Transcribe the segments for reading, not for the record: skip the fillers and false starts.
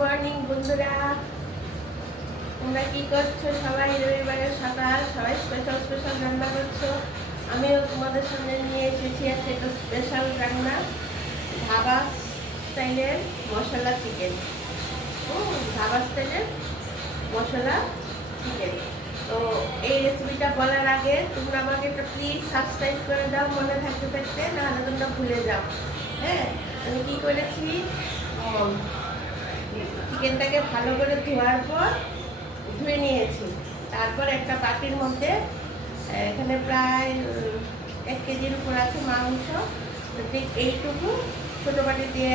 Morning বন্ধুরা, তোমরা কি করছো? সবাই রবিবারের সকাল, সবাই স্পেশাল স্পেশাল রান্না করছো। আমিও তোমাদের সামনে নিয়ে এসেছি আজকে একটা স্পেশাল রান্না, ধাবা স্টাইলের মশলা চিকেন। ধাবা স্টাইলের মশলা চিকেন। তো এই রেসিপিটা বলার আগে তোমরা আমাকে একটা প্লিজ সাবস্ক্রাইব করে দাও, মনে থাকতে থাকতে, নাহলে তোমরা ভুলে যাও। হ্যাঁ, আমি কী করেছি, চিকেনটাকে ভালো করে ধোয়ার পর ধুয়ে নিয়েছি। তারপর একটা বাটির মধ্যে এখানে প্রায় 1 কেজির উপর আছে মাংস। ঠিক এইটুকু ছোটো বাটি দিয়ে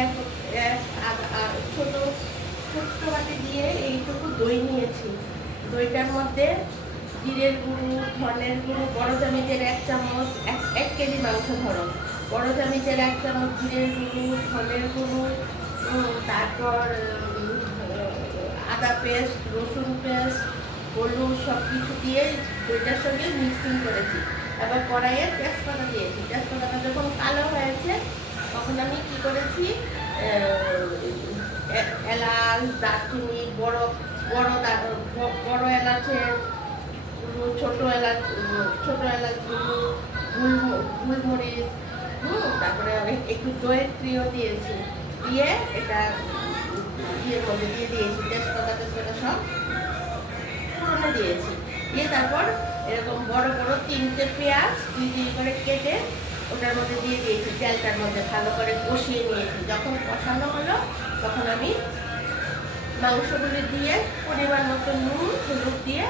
ছোট্ট বাটি দিয়ে এইটুকু দই নিয়েছি। দইটার মধ্যে জিরের গুঁড়ো, ধনের গুঁড়ো, বড় চামচের 1 চামচ, 1 কেজি মাংস ধরো, বড় চামচের 1 চামচ জিরের গুঁড়ো, ধনের গুঁড়ো, তারপর আদা পেস্ট, রসুন পেস্ট, হলুদ, সব কিছু দিয়ে দইটার সঙ্গে মিক্সিং করেছি। তারপর কড়াইয়ে তেজপাতা দিয়েছি। তেজপাতাটা যখন কালো হয়েছে তখন আমি কি করেছি, এলাচ, দারচিনি, বড় এলাচের, ছোট এলাচ গুলমরিচ, তারপরে একটু দইয়ের ক্রিও দিয়েছি, দিয়ে এটা মধ্যে দিয়ে দিয়েছি। তেজপাতা সব ফোড়নে দিয়েছি, দিয়ে তারপর এরকম বড় বড় 3টে পেঁয়াজ দুই করে কেটে ওটার মধ্যে দিয়ে দিয়েছি। তেলটার মধ্যে ভালো করে কষিয়ে নিয়েছি। যখন কষানো হলো তখন আমি মাংসগুলি দিয়ে পরিমাণ মতো নুন হলুদ দিয়ে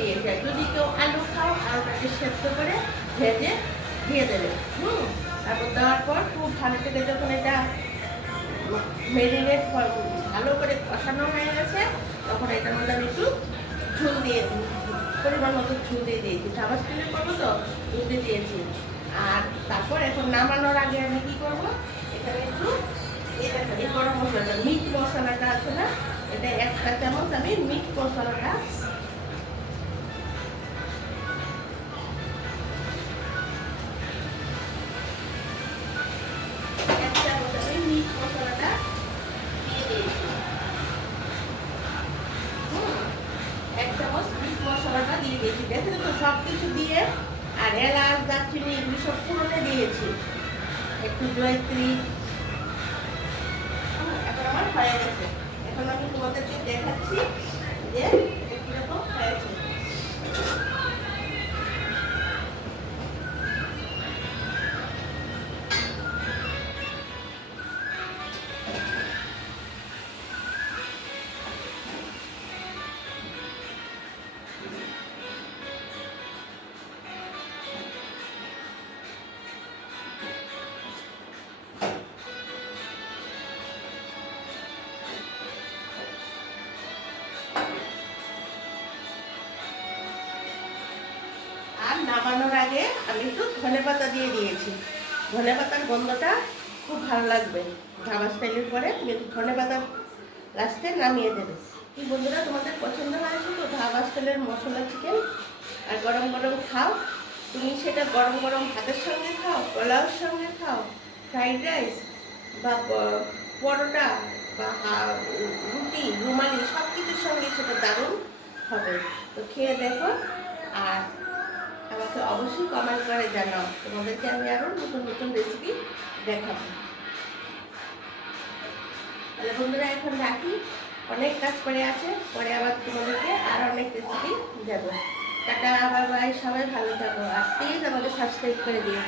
দিয়েছি। যদি কেউ আলু খাও, আলুটাকে সেদ্ধ করে ভেজে দিয়ে দেবে। তারপর দেওয়ার পর খুব ভালো থেকে যখন এটা মেরিনেট ভালো করে কষানো হয়ে গেছে তখন এটার মধ্যে আমি একটু ঝুল দিয়ে পরিমাণ মতো ঝুল দিয়ে দিয়েছি। ধাবা স্টাইলে করবো তো ঝুল দিয়ে দিয়েছি। আর তারপর এখন নামানোর আগে আমি কি করবো, এখানে একটু এই গরম মশলাটা, মিট মশলাটা আছে না, এটা 1 চামচ আমি মিট মশলাটা দিয়ে দিয়েছি। দেখেছো তো সব কিছু দিয়ে, আর এলাচ, দারচিনি এগুলি সব পুরোটা দিয়েছি, একটু জয়ত্রী। এখন আমার হয়ে গেছে। এখন আমি তোমাদেরকে দেখাচ্ছি যে কিরকম হয়েছে। আর নামানোর আগে আমি একটু ধনেপাতা দিয়ে দিয়েছি। ধনেপাতার গন্ধটা খুব ভালো লাগবে। ধাবা স্টাইলের পরে তুমি একটু ধনেপাতা লাস্টে নামিয়ে দেবে। কি বন্ধুরা, তোমাদের পছন্দ হয়েছে তো ধাবা স্টাইলের মশলা চিকেন? আর গরম গরম খাও। তুমি সেটা গরম গরম ভাতের সঙ্গে খাও, পোলাওর সঙ্গে খাও, ফ্রাইড রাইস বা পরোটা বা রুটি, রুমালি, সব কিছুর সঙ্গে সেটা দারুণ হবে। তো খেয়ে দেখো, আর আমাকে অবশ্যই কমেন্ট করে জানাও। তোমাদেরকে আমি আরও নতুন নতুন রেসিপি দেখাবো। তাহলে বন্ধুরা এখন রাখি, অনেক কাজ করে আছে, পরে আবার তোমাদেরকে আর অনেক রেসিপি দেবো। টাটা, বাই বাই, সবাই ভালো থাকো, আর প্লিজ আমাকে সাবস্ক্রাইব করে দিও।